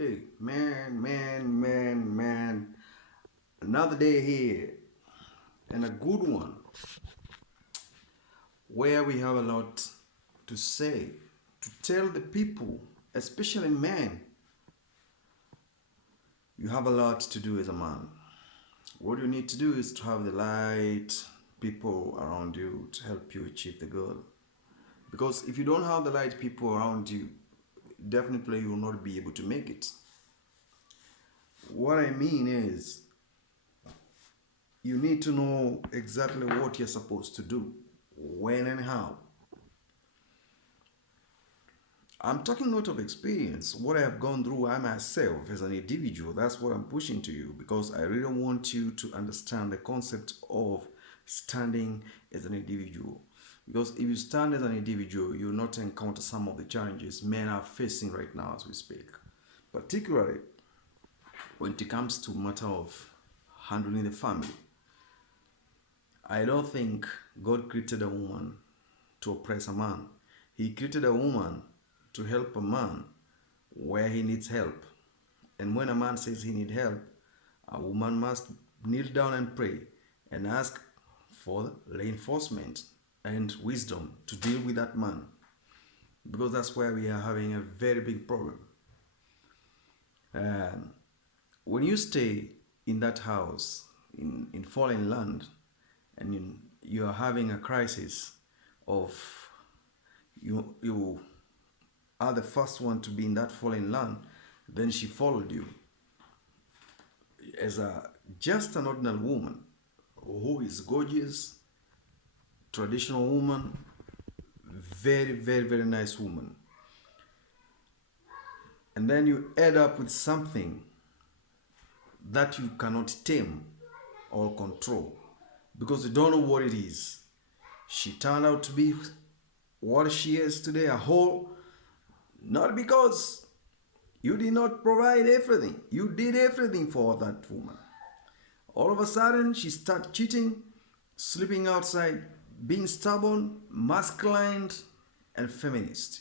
Hey, man. Another day here, and a good one, where we have a lot to say, to tell the people, especially men. You have a lot to do as a man. What you need to do is to have the right people around you to help you achieve the goal. Because if you don't have the right people around you, definitely you will not be able to make it. What I mean is, you need to know exactly what you're supposed to do, when and how. I'm talking out of experience, what I have gone through I myself as an individual. That's what I'm pushing to you because I really want you to understand the concept of standing as an individual. Because if you stand as an individual, you will not encounter some of the challenges men are facing right now as we speak. Particularly when it comes to matter of handling the family. I don't think God created a woman to oppress a man. He created a woman to help a man where he needs help. And when a man says he needs help, a woman must kneel down and pray and ask for reinforcement and wisdom to deal with that man. Because that's where we are having a very big problem. And when you stay in that house, in foreign land, and you are having a crisis of you are the first one to be in that foreign land, then she followed you as a just an ordinary woman who is gorgeous, traditional woman, very nice woman, and then you end up with something that you cannot tame or control because you don't know what it is. She turned out to be what she is today, a whole, not because you did not provide everything. You did everything for that woman. All of a sudden, she started cheating, sleeping outside, being stubborn, masculine, and feminist.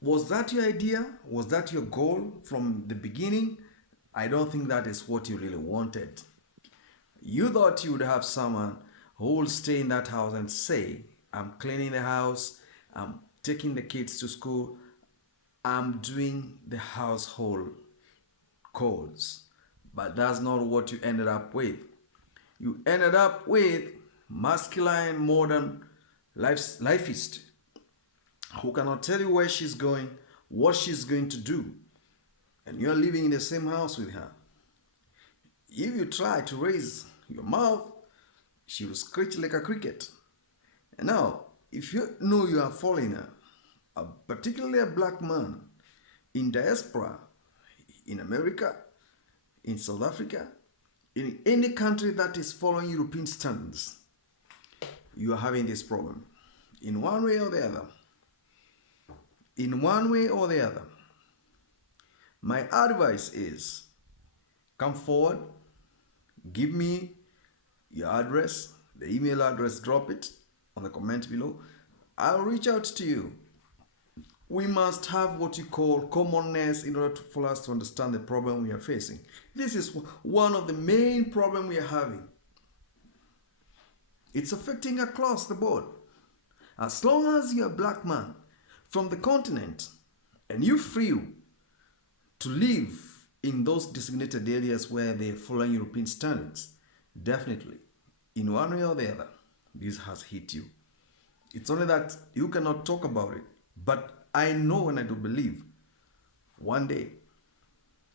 Was that your idea? Was that your goal from the beginning? I don't think that is what you really wanted. You thought you would have someone who will stay in that house and say, I'm cleaning the house, I'm taking the kids to school, I'm doing the household chores. But that's not what you ended up with. You ended up with masculine, modern lifeist who cannot tell you where she's going, what she's going to do, and you're living in the same house with her. If you try to raise your mouth, she will screech like a cricket. And now, if you know you are a foreigner, particularly a black man in diaspora, in America, in South Africa, in any country that is following European standards, you are having this problem in one way or the other. In one way or the other. My advice is come forward, give me your address, the email address, drop it on the comment below. I'll reach out to you. We must have what you call commonness in order for us to understand the problem we are facing. This is one of the main problems we are having. It's affecting across the board. As long as you're a black man from the continent and you're free to live in those designated areas where they're following European standards, definitely, in one way or the other, this has hit you. It's only that you cannot talk about it, but I know and I do believe one day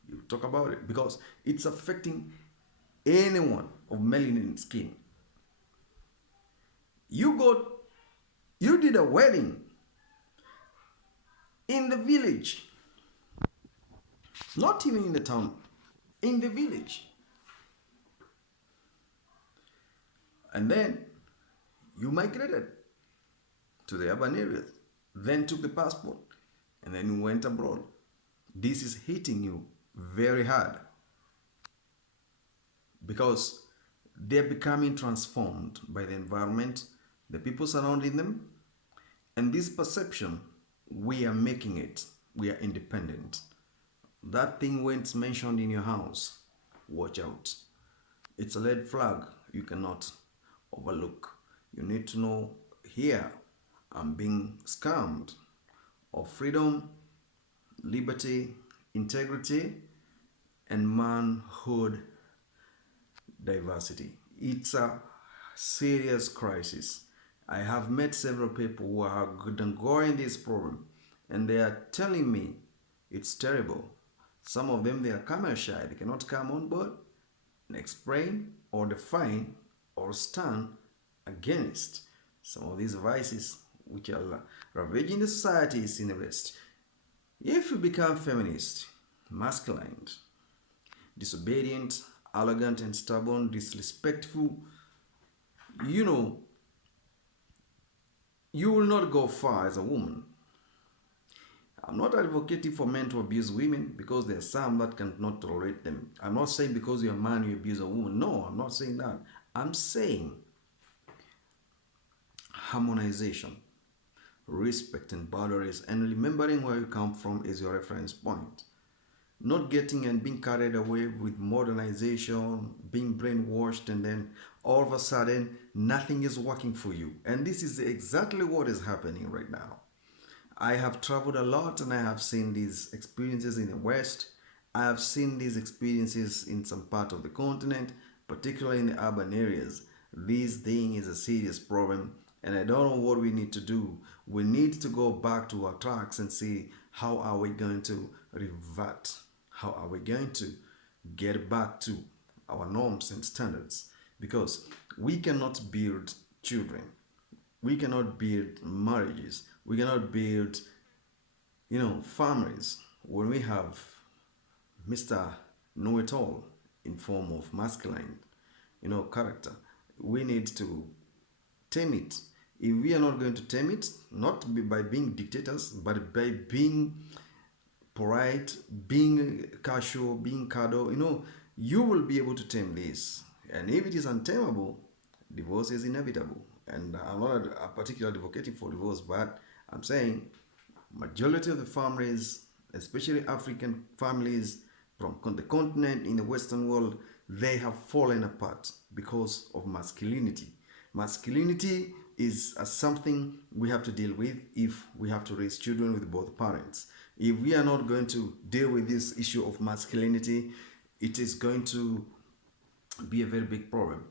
you talk about it because it's affecting anyone of melanin skin. You did a wedding in the village, not even in the town, in the village. And then you migrated to the urban areas, then took the passport, and then you went abroad. This is hitting you very hard because they're becoming transformed by the environment, the people surrounding them, and this perception, we are making it. we are independent. That thing when it's mentioned in your house, watch out. It's a red flag you cannot overlook. You need to know here I'm being scammed of freedom, liberty, integrity, and manhood diversity. It's a serious crisis. I have met several people who are undergoing this problem and they are telling me it's terrible. Some of them they are camera shy, they cannot come on board and explain or define or stand against some of these vices which are ravaging the societies in the West. If you become feminist, masculine, disobedient, arrogant, and stubborn, disrespectful, you know, you will not go far as a woman. I'm not advocating for men to abuse women because there are some that cannot tolerate them. I'm not saying because you're a man you abuse a woman. No, I'm not saying that. I'm saying harmonization, respect, and boundaries, and remembering where you come from is your reference point. Not getting and being carried away with modernization, being brainwashed, and then all of a sudden nothing is working for you. And this is exactly what is happening right now. I have traveled a lot and I have seen these experiences in the West. I have seen these experiences in some part of the continent, particularly in the urban areas. This thing is a serious problem, and I don't know what we need to do. We need to go back to our tracks and see how are we going to revert? How are we going to get back to our norms and standards? Because we cannot build children, we cannot build marriages, we cannot build, families when we have Mr. Know It All in form of masculine, character. We need to tame it. If we are not going to tame it, not by being dictators, but by being polite, being casual, being cuddle, you will be able to tame this. And if it is untamable, divorce is inevitable. And I'm not particularly advocating for divorce, but I'm saying majority of the families, especially African families from the continent in the Western world, they have fallen apart because of masculinity. Masculinity is something we have to deal with if we have to raise children with both parents. If we are not going to deal with this issue of masculinity, it is going to be a very big problem.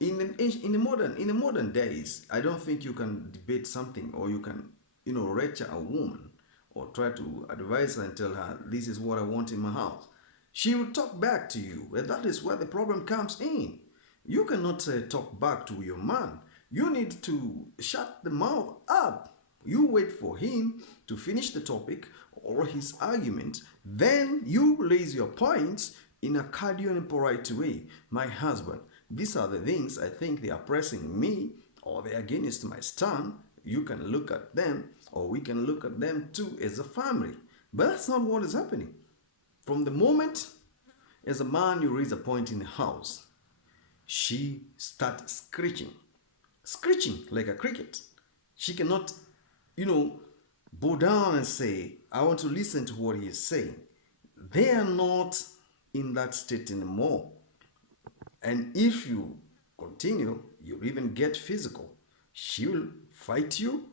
In the modern days, I don't think you can debate something or you can lecture a woman or try to advise her and tell her this is what I want in my house. She will talk back to you, and that is where the problem comes in. You cannot talk back to your man. You need to shut the mouth up. You wait for him to finish the topic or his argument, then you raise your points in a cordial and polite way. My husband, these are the things I think they are pressing me or they are against my stand. You can look at them or we can look at them too as a family. But that's not what is happening. From the moment as a man you raise a point in the house, she starts screeching like a cricket. She cannot, bow down and say, I want to listen to what he is saying. They are not in that state anymore. And if you continue, you even get physical. She will fight you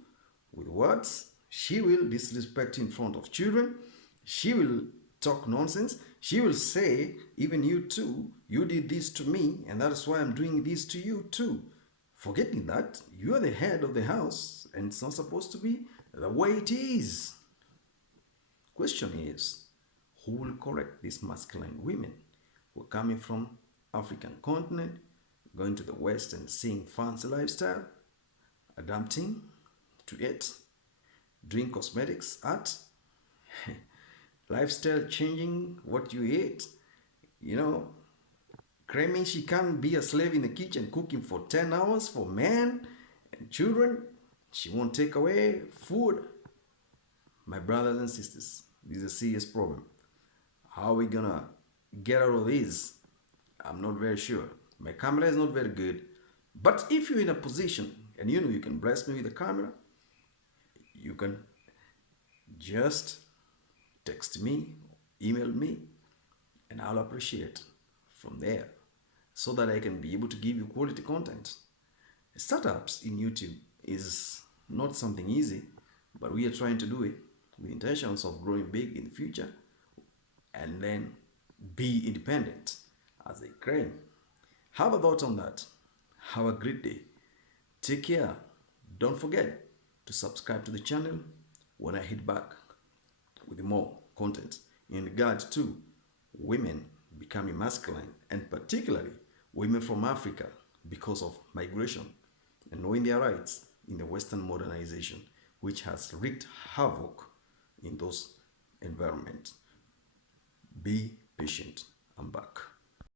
with words. She will disrespect you in front of children. She will talk nonsense. She will say, even you too, you did this to me, and that is why I'm doing this to you too. Forgetting that you are the head of the house and it's not supposed to be the way it is. Question is, who will correct these masculine women who are coming from African continent, going to the West and seeing fancy lifestyle, adapting to it, doing cosmetics, art, lifestyle changing what you eat, claiming she can't be a slave in the kitchen cooking for 10 hours for men and children. She won't take away food. My brothers and sisters, this is a serious problem. How are we gonna get out of this? I'm not very sure. My camera is not very good. But if you're in a position and you can bless me with the camera, you can just text me, email me, and I'll appreciate from there so that I can be able to give you quality content. Startups in YouTube is not something easy, but we are trying to do it with intentions of growing big in the future and then be independent as a crane. Have a thought on that. Have a great day. Take care. Don't forget to subscribe to the channel when I hit back with more content in regard to women becoming masculine, and particularly women from Africa because of migration and knowing their rights in the Western modernization, which has wreaked havoc in those environments. Be patient. I'm back.